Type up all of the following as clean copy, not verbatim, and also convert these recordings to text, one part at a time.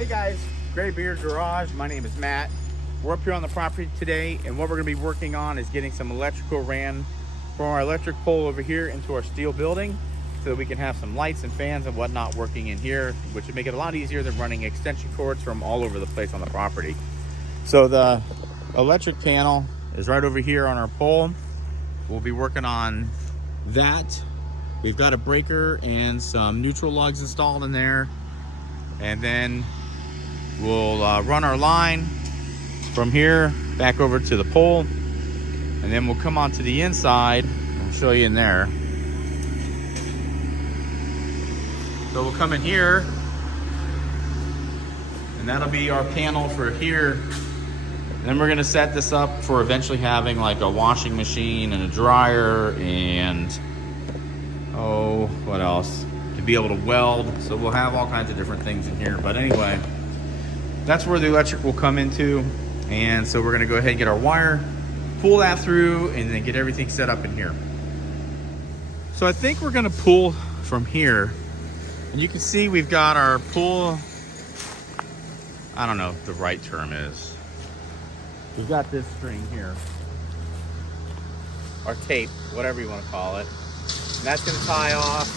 Hey guys, Gray Beard Garage. My name is Matt. We're up here on the property today, and what we're going to be working on is getting some electrical ran from our electric pole over here into our steel building so that we can have some lights and fans and whatnot working in here, which would make it a lot easier than running extension cords from all over the place on the property. So the electric panel is right over here on our pole. We'll be working on that. We've got a breaker and some neutral lugs installed in there, and then we'll run our line from here back over to the pole, and then we'll come onto the inside. I'll show you in there. So we'll come in here, and that'll be our panel for here. And then we're gonna set this up for eventually having like a washing machine and a dryer and what else? To be able to weld. So we'll have all kinds of different things in here. But anyway, that's where the electric will come into. And so we're gonna go ahead and get our wire, pull that through, and then get everything set up in here. So I think we're gonna pull from here. And you can see we've got our pull, I don't know what the right term is. We've got this string here, or tape, whatever you wanna call it. And that's gonna tie off.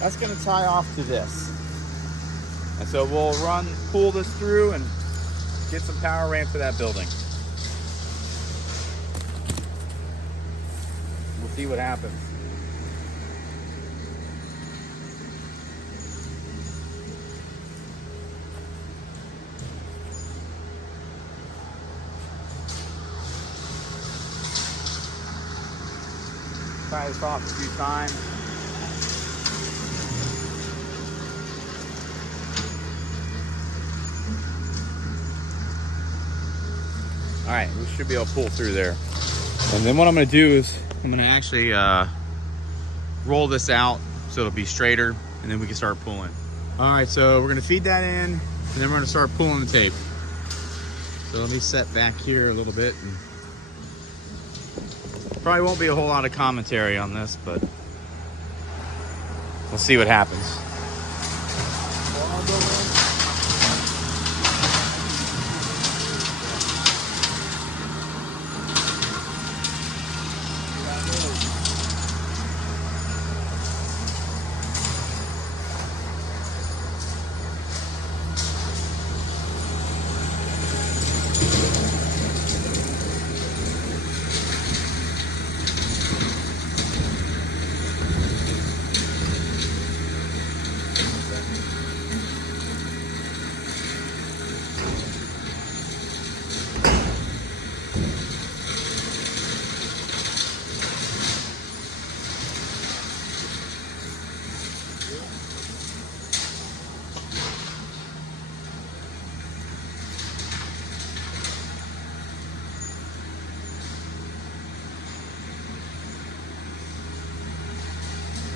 That's gonna tie off to this. And so we'll pull this through and get some power ran for that building. We'll see what happens. Tie this off a few times. All right, we should be able to pull through there. And then what I'm gonna do is I'm gonna actually roll this out so it'll be straighter, and then we can start pulling. All right, so we're gonna feed that in, and then we're gonna start pulling the tape. So let me set back here a little bit. And probably won't be a whole lot of commentary on this, but we'll see what happens.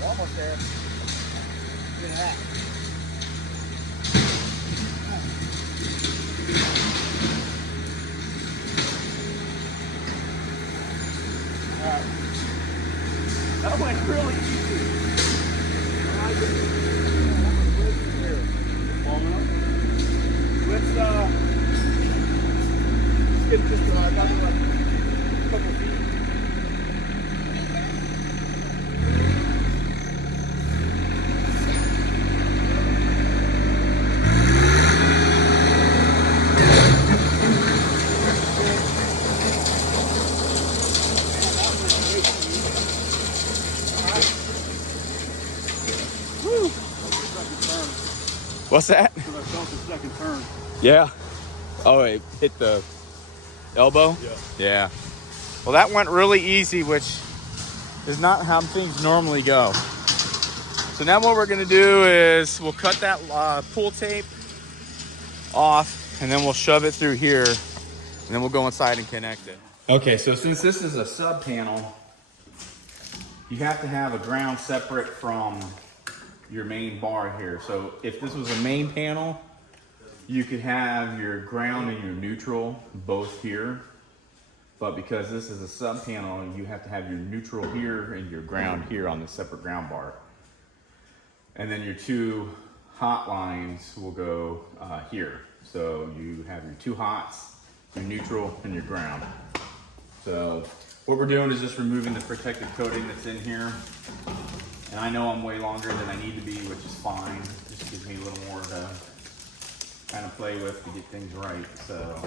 Almost there. Look at that. Alright. That went really easy. Let's get just another couple feet. What's that? Because I felt the second turn. Yeah. Oh, it hit the elbow? Yeah. Yeah. Well, that went really easy, which is not how things normally go. So now what we're going to do is we'll cut that pull tape off, and then we'll shove it through here, and then we'll go inside and connect it. Okay, so since this is a sub panel, you have to have a ground separate from your main bar here. So if this was a main panel, you could have your ground and your neutral both here. But because this is a sub panel, you have to have your neutral here and your ground here on the separate ground bar. And then your two hot lines will go here. So you have your two hots, your neutral, and your ground. So what we're doing is just removing the protective coating that's in here. And I know I'm way longer than I need to be, which is fine. Just gives me a little more to kind of play with to get things right. So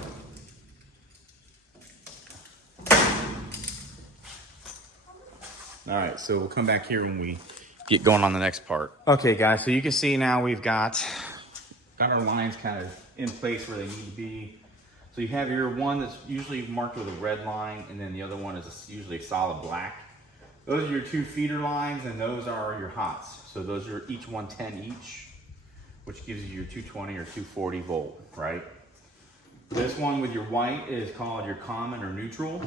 all right, so we'll come back here when we get going on the next part. Okay guys, so you can see now we've got our lines kind of in place where they need to be. So you have your one that's usually marked with a red line, and then the other one is usually a solid black. Those are your two feeder lines, and those are your hots. So those are each 110 each, which gives you your 220 or 240 volt, right? This one with your white is called your common or neutral.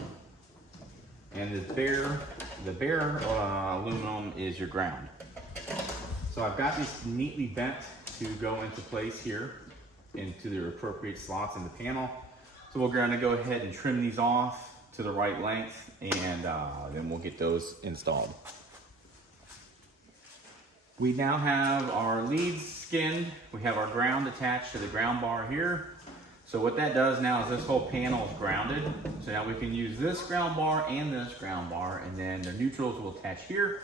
And the bare aluminum is your ground. So I've got these neatly bent to go into place here into their appropriate slots in the panel. So we're gonna go ahead and trim these off to the right length, and then we'll get those installed. We now have our leads skinned. We have our ground attached to the ground bar here. So what that does now is this whole panel is grounded. So now we can use this ground bar and this ground bar, and then the neutrals will attach here.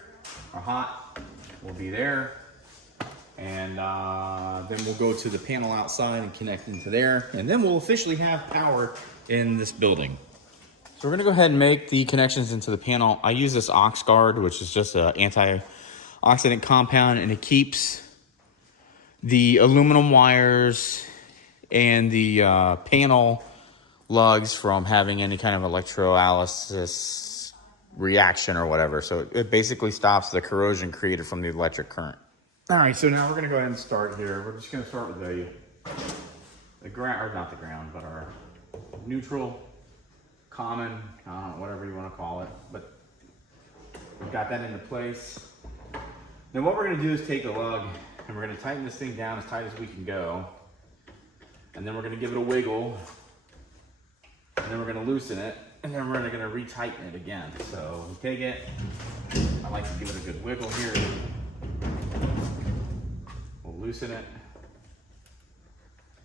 Our hot will be there. And then we'll go to the panel outside and connect into there. And then we'll officially have power in this building. So we're gonna go ahead and make the connections into the panel. I use this OxGuard, which is just an antioxidant compound, and it keeps the aluminum wires and the panel lugs from having any kind of electrolysis reaction or whatever. So it basically stops the corrosion created from the electric current. All right, so now we're gonna go ahead and start here. We're just gonna start with the ground, or not the ground, but our neutral, common, I don't know, whatever you wanna call it. But we've got that into place. Then what we're gonna do is take a lug and we're gonna tighten this thing down as tight as we can go. And then we're gonna give it a wiggle, and then we're gonna loosen it, and then we're gonna retighten it again. So we take it, I like to give it a good wiggle here. We'll loosen it,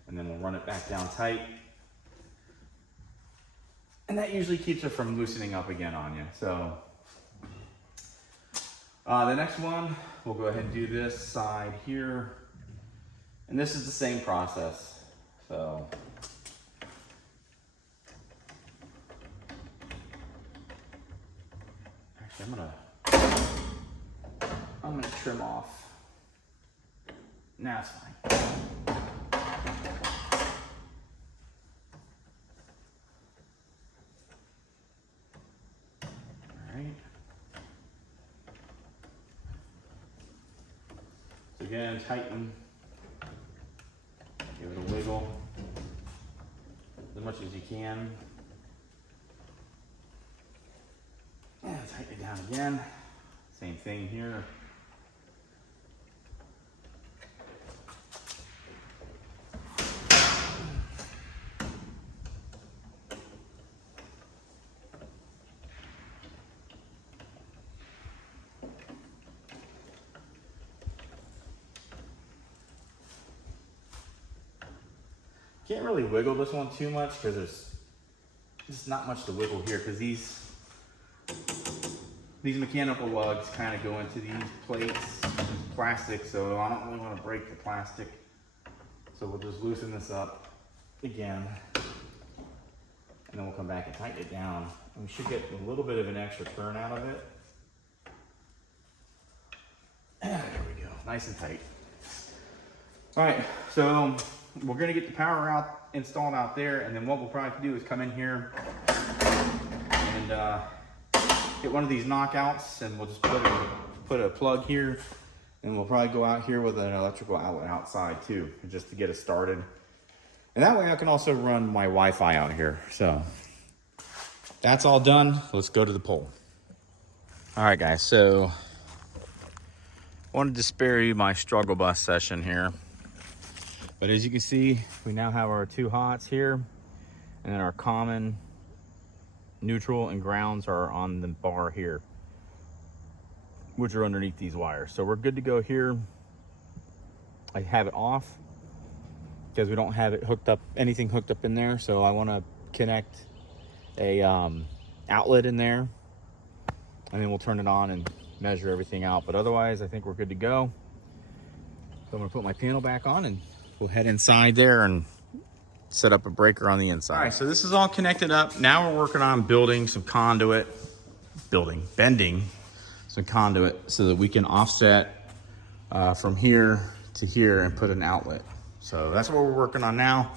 and then we'll run it back down tight. And that usually keeps it from loosening up again on you. So the next one, we'll go ahead and do this side here. And this is the same process. So actually I'm gonna trim off. Nah, it's fine. All right. So again, tighten. Give it a wiggle as much as you can. And tighten it down again. Same thing here. Can't really wiggle this one too much because there's not much to wiggle here, because these mechanical lugs kind of go into these plates, plastic, so I don't really want to break the plastic. So we'll just loosen this up again, and then we'll come back and tighten it down. And we should get a little bit of an extra turn out of it. There we go, nice and tight. All right, so we're gonna get the power out installed out there, and then what we'll probably do is come in here and get one of these knockouts, and we'll just put a plug here, and we'll probably go out here with an electrical outlet outside too, just to get us started. And that way I can also run my Wi-Fi out here. So that's all done. Let's go to the pole. All right, guys, so I wanted to spare you my struggle bus session here. But as you can see, we now have our two hots here, and then our common, neutral, and grounds are on the bar here, which are underneath these wires. So we're good to go here. I have it off because we don't have it hooked up, anything hooked up in there. So I want to connect a outlet in there, and then we'll turn it on and measure everything out. But otherwise, I think we're good to go. So I'm gonna put my panel back on and we'll head inside there and set up a breaker on the inside. All right, so this is all connected up. Now we're working on building some conduit, bending some conduit so that we can offset from here to here and put an outlet. So that's what we're working on now.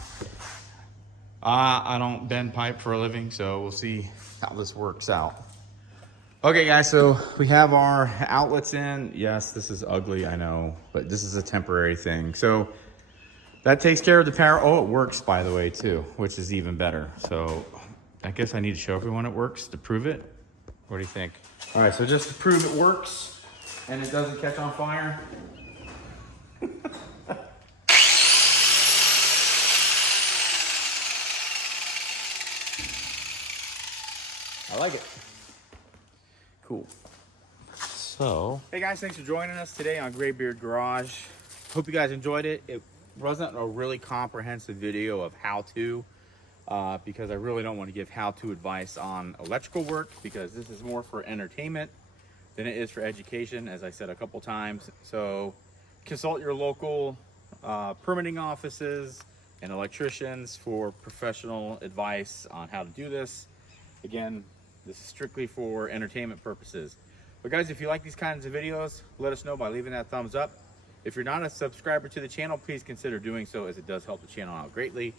I don't bend pipe for a living, so we'll see how this works out. Okay guys, so we have our outlets in. Yes, this is ugly, I know, but this is a temporary thing. So that takes care of the power. Oh, it works, by the way, too, which is even better. So I guess I need to show everyone it works to prove it. What do you think? All right, so just to prove it works and it doesn't catch on fire. I like it. Cool. So, hey guys, thanks for joining us today on Graybeard Garage. Hope you guys enjoyed it. It wasn't a really comprehensive video of how-to because I really don't want to give how-to advice on electrical work, because this is more for entertainment than it is for education, as I said a couple times. So consult your local permitting offices and electricians for professional advice on how to do this. Again, this is strictly for entertainment purposes. But guys, if you like these kinds of videos, let us know by leaving that thumbs up. If you're not a subscriber to the channel, please consider doing so, as it does help the channel out greatly.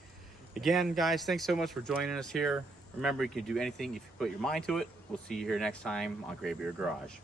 Again, guys, thanks so much for joining us here. Remember, you can do anything if you put your mind to it. We'll see you here next time on Graybeard Garage.